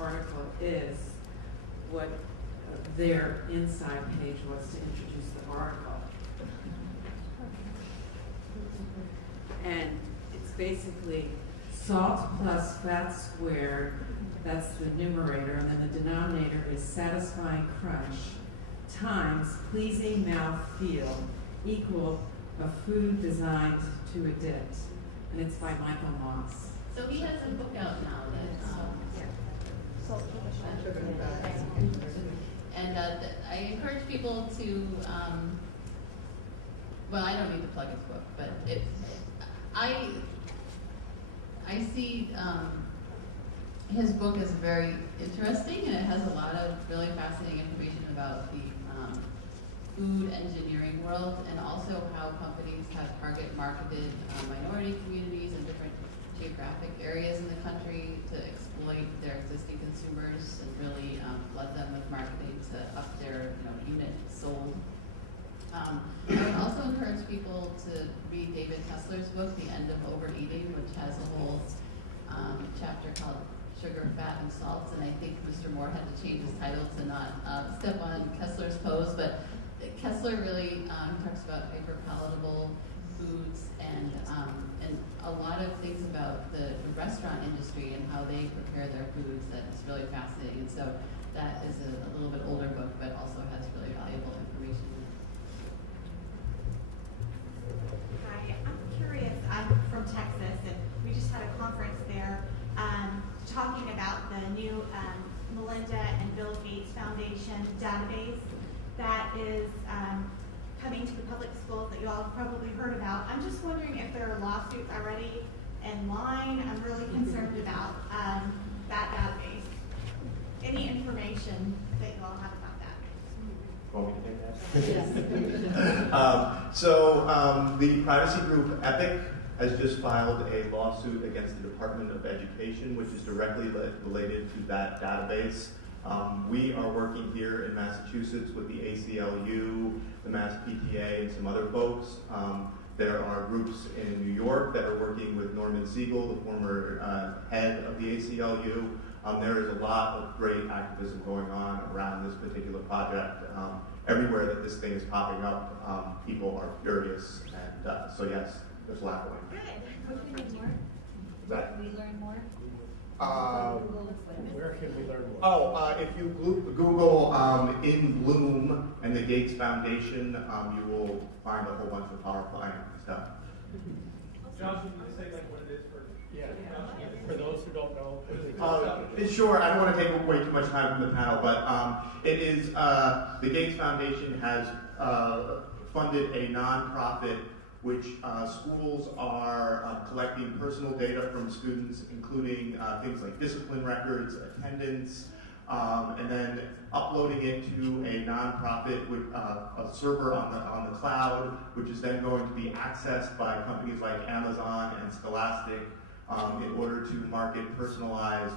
article is what their inside page was to introduce the article. And it's basically salt plus fat squared, that's the numerator, and then the denominator is satisfying crunch, times pleasing mouth feel, equal a food designed to addict. And it's by Michael Moss. So he has a book out now that, and I encourage people to, well, I don't need to plug his book, but I see his book is very interesting, and it has a lot of really fascinating information about the food engineering world, and also how companies have target marketed minority communities in different geographic areas in the country to exploit their existing consumers and really flood them with marketing to up their unit sold. I would also encourage people to read David Kessler's book, The End of Overeating, which has a whole chapter called Sugar, Fat, and Salts, and I think Mr. Moore had to change his title to not step on Kessler's toes, but Kessler really talks about hyper-palatable foods and a lot of things about the restaurant industry and how they prepare their foods that is really fascinating. And so that is a little bit older book, but also has really valuable information in it. Hi, I'm curious. I'm from Texas, and we just had a conference there talking about the new Melinda and Bill Gates Foundation database that is coming to the public schools that you all have probably heard about. I'm just wondering if there are lawsuits already in line. I'm really concerned about that database. Any information that you all have about that? Want me to take that? The privacy group Epic has just filed a lawsuit against the Department of Education, which is directly related to that database. We are working here in Massachusetts with the ACLU, the Mass PTA, and some other folks. There are groups in New York that are working with Norman Siegel, the former head of the ACLU. There is a lot of great activism going on around this particular project. Everywhere that this thing is popping up, people are furious. And so yes, there's a lot going on. Good. What do we need more? That, Can we learn more? Where can we learn more? If you Google In Bloom and the Gates Foundation, you will find a whole bunch of horrifying stuff. Josh, can you say like what it is for those who don't know? Sure, I don't want to take way too much time from the panel, but it is the Gates Foundation has funded a nonprofit which schools are collecting personal data from students, including things like discipline records, attendance, and then uploading it to a nonprofit with a server on the cloud, which is then going to be accessed by companies like Amazon and Scholastic in order to market personalized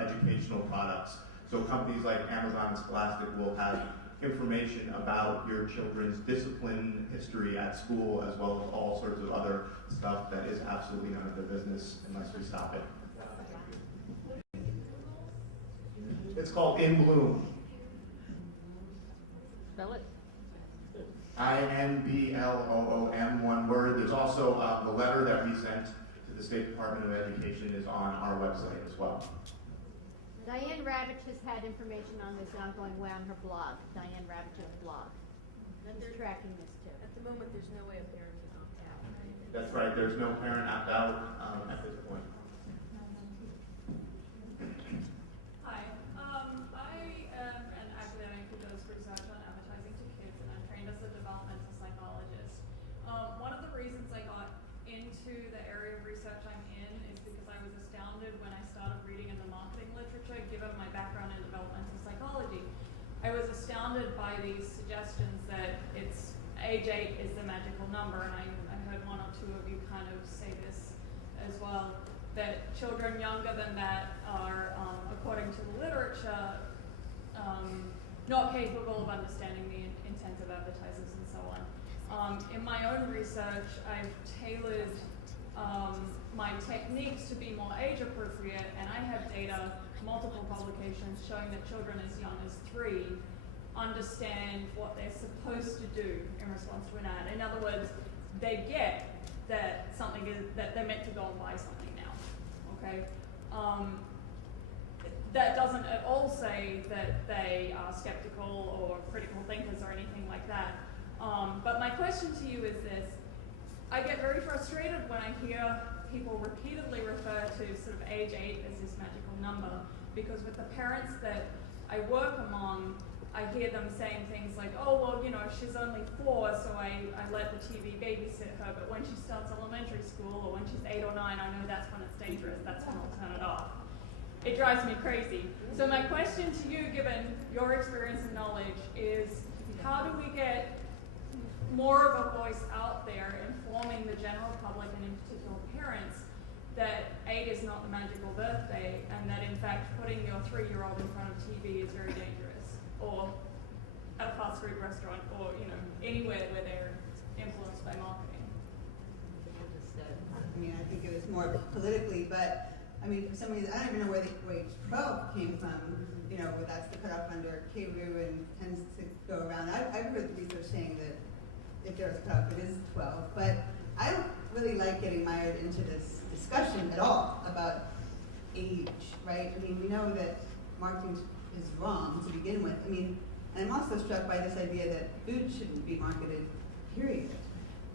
educational products. So companies like Amazon and Scholastic will have information about your children's discipline history at school, as well as all sorts of other stuff that is absolutely none of their business unless we stop it. It's called In Bloom. Spell it. INBLOOM, one word. There's also the letter that we sent to the State Department of Education is on our website as well. Diane Ravitch has had information on this ongoing way on her blog, Diane Ravitch's blog. They're tracking this too. At the moment, there's no way a parent can opt out, right? That's right, there's no parent opt-out at this point. Hi, I am an academic who does research on advertising to kids, and I'm trained as a developmental psychologist. One of the reasons I got into the area of research I'm in is because I was astounded when I started reading in the marketing literature, given my background in developmental psychology. I was astounded by these suggestions that it's age 8 is the magical number, and I heard one or two of you kind of say this as well, that children younger than that are, according to the literature, not capable of understanding the intent of advertisers and so on. In my own research, I've tailored my techniques to be more age appropriate, and I have data multiple publications showing that children as young as 3 understand what they're supposed to do in response to an ad. In other words, they get that something is, that they're meant to go and buy something now, okay? That doesn't at all say that they are skeptical or critical thinkers or anything like that. But my question to you is this. I get very frustrated when I hear people repeatedly refer to sort of age 8 as this magical number, because with the parents that I work among, I hear them saying things like, oh, well, you know, she's only 4, so I let the TV babysit her, but when she starts elementary school or when she's 8 or 9, I know that's when it's dangerous, that's when I'll turn it off. It drives me crazy. So my question to you, given your experience and knowledge, is how do we get more of a voice out there informing the general public and in particular parents that 8 is not the magical birthday and that in fact putting your 3-year-old in front of TV is very dangerous, or at a fast food restaurant, or you know, anywhere where they're influenced by marketing? I mean, I think it was more politically, but I mean, for some reason, I don't even know where the age 12 came from. You know, that's the cutoff under KRU and tends to go around. I've heard research saying that if there's a cutoff, it is 12. But I don't really like getting mired into this discussion at all about age, right? I mean, we know that marketing is wrong to begin with. I mean, and I'm also struck by this idea that food shouldn't be marketed, period.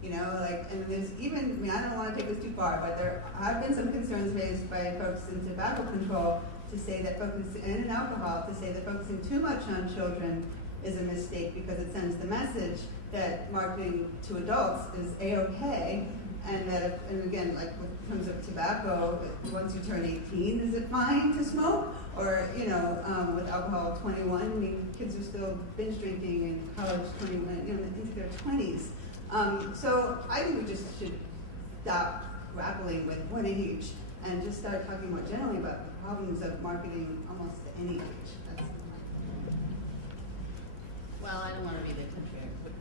You know, like, and there's even, I mean, I don't want to take this too far, but there have been some concerns raised by folks in tobacco control to say that focusing, and in alcohol, to say that focusing too much on children is a mistake because it sends the message that marketing to adults is A-okay, and that, if, and again, like in terms of tobacco, once you turn 18, is it fine to smoke? Or, you know, with alcohol, 21, I mean, kids are still binge drinking in college, 21, you know, into their 20s. So I think we just should stop grappling with what age and just start talking more generally about the problems of marketing almost to any age. That's Well, I don't want to be the contrarian, but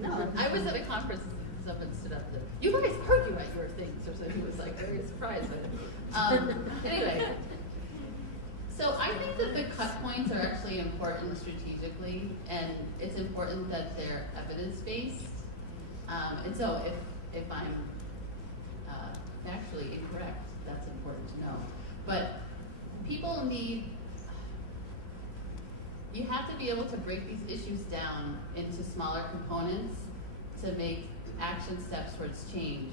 No. I was at a conference and someone stood up and you guys argue at your things, or so he was like very surprised by it. Anyway, so I think that the cut points are actually important strategically, and it's important that they're evidence-based. And so if I'm factually incorrect, that's important to know. But people need, you have to be able to break these issues down into smaller components to make action steps towards change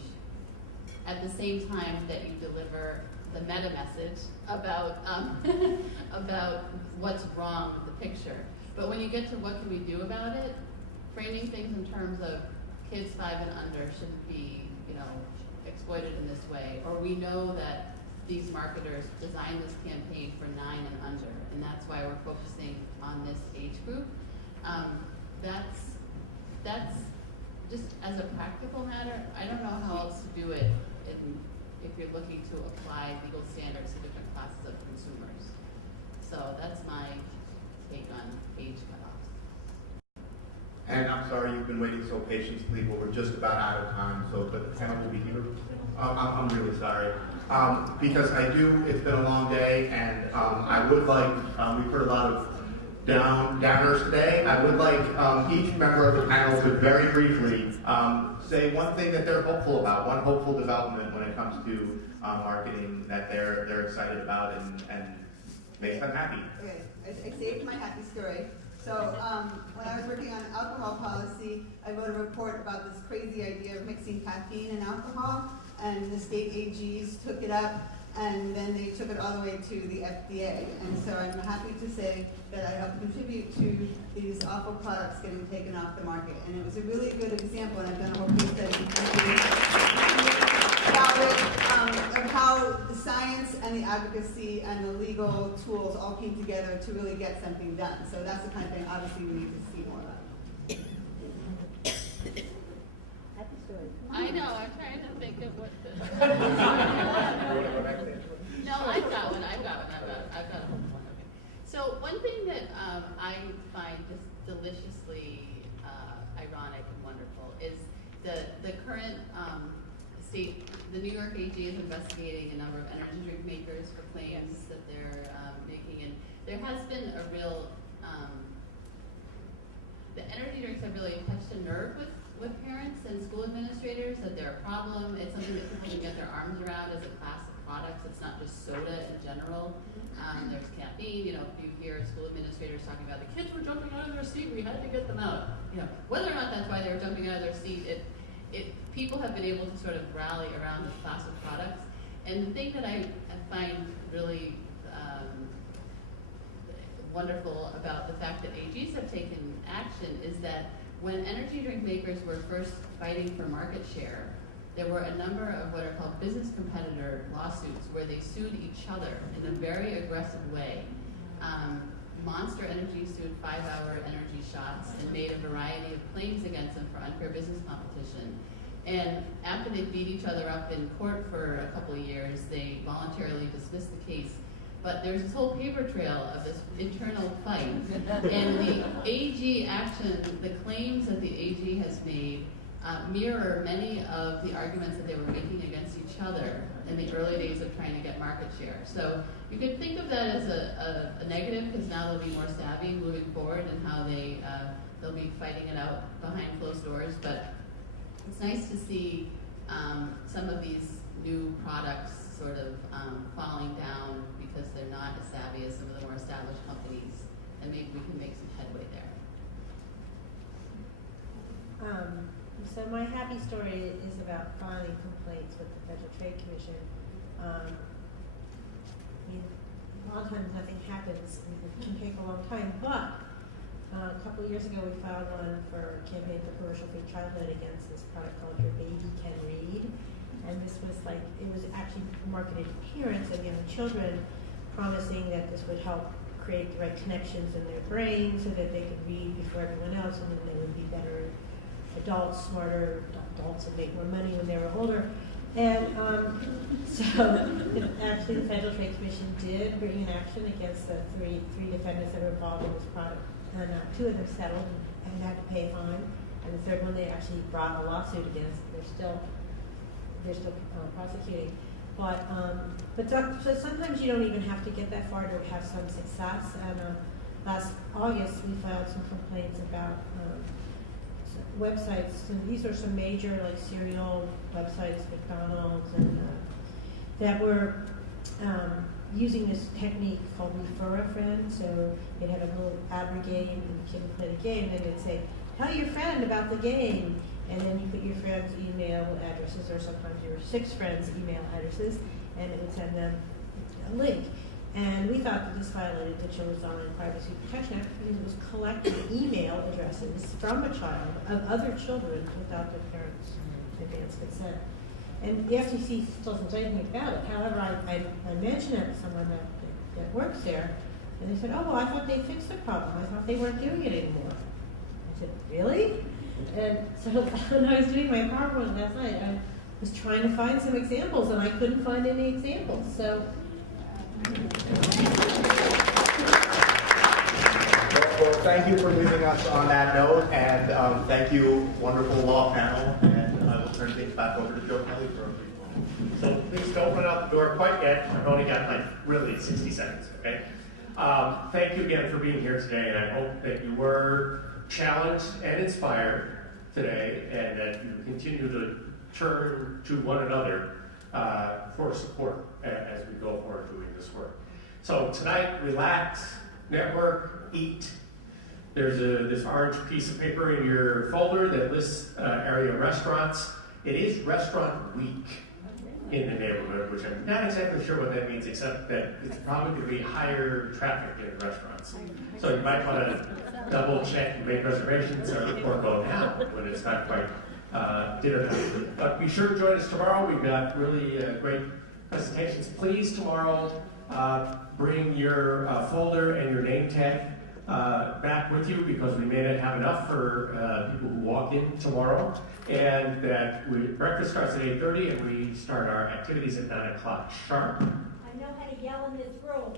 at the same time that you deliver the meta message about about what's wrong with the picture. But when you get to what can we do about it, framing things in terms of kids 5 and under shouldn't be, you know, exploited in this way, or we know that these marketers designed this campaign for 9 and under, and that's why we're focusing on this age group. That's just as a practical matter. I don't know how else to do it if you're looking to apply legal standards to different classes of consumers. So that's my take on age cutoffs. And I'm sorry you've been waiting so patiently, but we're just about out of time, so but the panel will be here. I'm really sorry. Because it's been a long day, and I would like, we've heard a lot of downers today. I would like each member of the panel to very briefly say one thing that they're hopeful about, one hopeful development when it comes to marketing that they're excited about and makes them happy. Okay, I saved my happy story. So when I was working on alcohol policy, I wrote a report about this crazy idea of mixing caffeine and alcohol, and the state AGs took it up, and then they took it all the way to the FDA. And so I'm happy to say that I helped contribute to these awful products getting taken off the market. And it was a really good example, and I've done a whole case study about it, of how the science and the advocacy and the legal tools all came together to really get something done. So that's the kind of thing, obviously, we need to see more about. Happy story. I know, I'm trying to think of what the... No, I've got one. I've got a whole one. Okay. So one thing that I find just deliciously ironic and wonderful is the current the New York AG is investigating a number of energy drink makers for claims that they're making, and there has been a real, the energy drinks have really touched a nerve with parents and school administrators, that they're a problem. It's something that people can get their arms around as a class of products. It's not just soda in general. There's caffeine. You you hear school administrators talking about the kids were jumping out of their seat, we had to get them out. Whether or not that's why they were jumping out of their seat, people have been able to sort of rally around this class of products. And the thing that I find really wonderful about the fact that AGs have taken action is that when energy drink makers were first fighting for market share, there were a number of what are called business competitor lawsuits where they sued each other in a very aggressive way. Monster Energy sued 5 Hour Energy Shots and made a variety of claims against them for unfair business competition. And after they beat each other up in court for a couple of years, they voluntarily dismissed the case. But there's this whole paper trail of this internal fight. And the AG action, the claims that the AG has made, mirror many of the arguments that they were making against each other in the early days of trying to get market share. So you could think of that as a negative, because now they'll be more savvy moving forward in how they'll be fighting it out behind closed doors. But it's nice to see some of these new products sort of falling down because they're not as savvy as some of the more established companies, and maybe we can make some headway there. So my happy story is about filing complaints with the Federal Trade Commission. I mean, a lot of times nothing happens, and it can take a long time, but a couple of years ago we filed one for Campaign for Commercial-Free Childhood against this product called Your Baby Can Read. And this was it was actually marketed to parents and young children, promising that this would help create the right connections in their brain so that they could read before everyone else, and then they would be better adults, smarter adults, and make more money when they were older. And so actually the Federal Trade Commission did bring an action against the three defendants that were involved in this product. And 2 of them settled and had to pay a fine. And the third one they actually brought a lawsuit against. They're still prosecuting. So sometimes you don't even have to get that far to have some success. And last August we filed some complaints about websites, and these are some major cereal websites, McDonald's, and that were using this technique called refer a friend. So they'd have a little ad game, and the kid would play the game, and they'd say, tell your friend about the game, and then you put your friend's email addresses, or sometimes your 6 friends' email addresses, and it would send them a link. And we thought that this violated the Children's Online Privacy Protection Act because it was collecting email addresses from a child of other children without their parents' advance consent. And the FCC still doesn't say anything about it. However, I mentioned it to someone that works there, and they said, oh, well, I thought they fixed the problem. I thought they weren't doing it anymore. I said, really? And so when I was doing my PowerPoint last night, I was trying to find some examples, and I couldn't find any examples. So. Well, thank you for leaving us on that note, and thank you, wonderful law panel, and I will turn things back over to Joe Kelly for a brief moment. So please don't open up the door quite yet. I've only got really 60 seconds, okay? Thank you again for being here today, and I hope that you were challenged and inspired today, and that you continue to turn to one another for support as we go forward doing this work. So tonight, relax, network, eat. There's this orange piece of paper in your folder that lists area restaurants. It is restaurant week in the neighborhood, which I'm not exactly sure what that means, except that it's probably going to be higher traffic in restaurants. So you might want to double check and make reservations or go now when it's not quite dinner time. But be sure to join us tomorrow. We've got really great presentations. Please, tomorrow, bring your folder and your name tag back with you, because we may not have enough for people who walk in tomorrow. And that breakfast starts at 8:30 and we start our activities at 9 o'clock sharp. I know how to yell in this room.